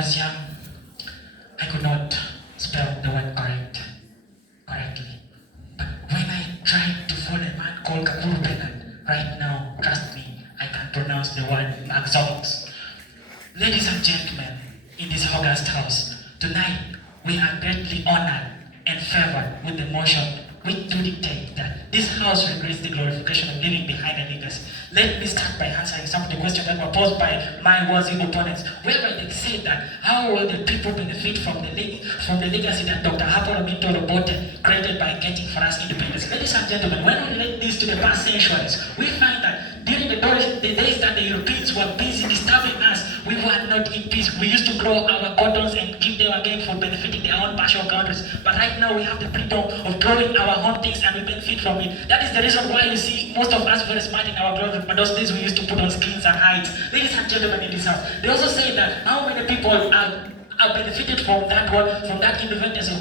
was young, I could not spell the word correctly. But when I tried to follow a man called Kakuru Benan, right now, trust me, I can pronounce the word exalts. Ladies and gentlemen, in this August house, tonight we are greatly honored and favored with the motion which do dictate that this house regrets the glorification of living behind a legacy. Let me start by answering some of the questions that were posed by my worthy opponents, whereby they said that how will the people benefit from the legacy that Dr. Hapolo Minto Robote created by getting for us independence. Ladies and gentlemen, when we relate this to the past centuries, we find that during the days that the Europeans were busy disturbing us, we were not in peace. We used to grow our cottons and give them again for benefiting their own partial countries. But right now we have the freedom of growing our own things and we benefit from it. That is the reason why you see most of us very smart in our growth, but those days we used to put on skins and hides. Ladies and gentlemen in this house, they also say that how many people are benefited from that one, from that independence of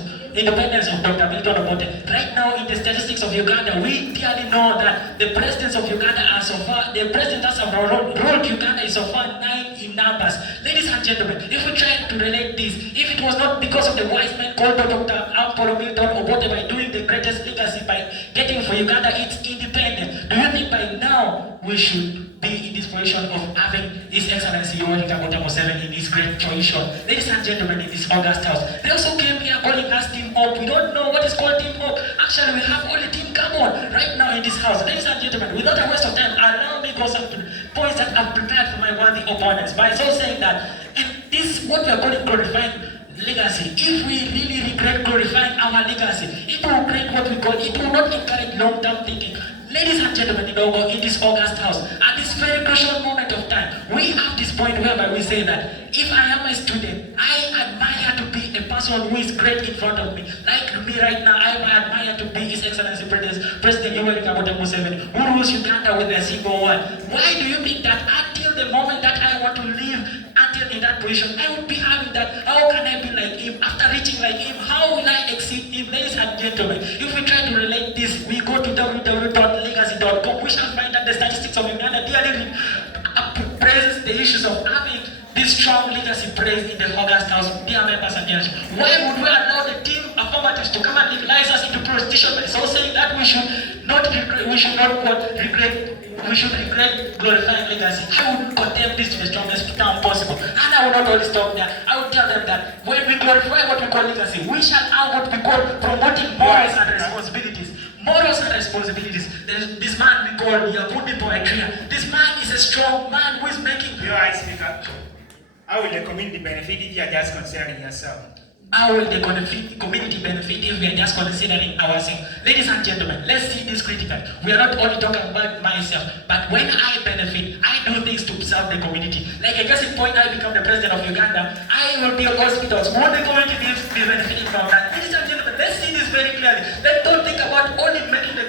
Dr. Milton Obote. Right now in the statistics of Uganda, we clearly know that the presidents of Uganda are so far, the presidents that have ruled Uganda is so far 9 in numbers. Ladies and gentlemen, if we try to relate this, if it was not because of the wise man called Dr. Apollo Milton Obote by doing the greatest legacy by getting for Uganda its independence, do you think by now we should be in this position of having His Excellency Yoweri Kaguta Museveni in his great coalition? Ladies and gentlemen, in this August house, they also came here calling us Team Hope. We don't know what is called Team Hope. Actually, we have only Team Come On right now in this house. Ladies and gentlemen, without a waste of time, allow me to go some points that I've prepared for my worthy opponents by so saying that this what we are calling glorifying legacy. If we really regret glorifying our legacy, it will create what we call, it will not encourage long-term thinking. Ladies and gentlemen, in this August house, at this very crucial moment of time, we have this point whereby we say that if I am a student, I admire to be a person who is great in front of me. Like me right now, I admire to be His Excellency President Yoweri Kaguta Museveni, who rules Uganda with a single word. Why do you think that until the moment that I want to live, until in that position, I would be having that? How can I be like him? After reaching like him, how will I exceed him? Ladies and gentlemen, if we try to relate this, we go to www.legacy.com, we shall find that the statistics of Uganda clearly praises the issues of having this strong legacy praised in the August House. Dear members and dear, why would we allow the team affirmatives to come and legalize us into prostitution by so saying that we should regret glorifying legacy? I would condemn this to the strongest term possible. And I would not only stop there. I would tell them that when we glorify what we call legacy, we shall have what we call promoting morals and responsibilities. Morals and responsibilities. This man we call Yakundi Poetria. This man is a strong man who is making... Your High Speaker, how will the community benefit if you are just concerning yourself? How will the community benefit if we are just considering ourselves? Ladies and gentlemen, let's see this critically. We are not only talking about myself, but when I benefit, I do things to serve the community. Like I guess at point I become the president of Uganda, I will build hospitals. Won't the community be benefiting from that? Ladies and gentlemen, let's see this very clearly. Let's don't think about only making the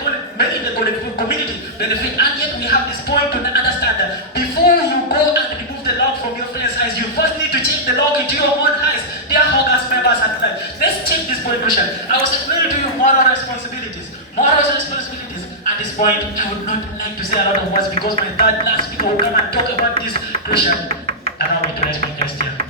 community benefit, and yet we have this point to understand that before you go and remove the log from your friend's eyes, you first need to change the log into your own eyes. Dear August members and life, let's take this point question. I was explaining to you moral responsibilities. Morals and responsibilities. At this point, I would not like to say a lot of words because my third last speaker will come and talk about this question. Allow me to raise my question.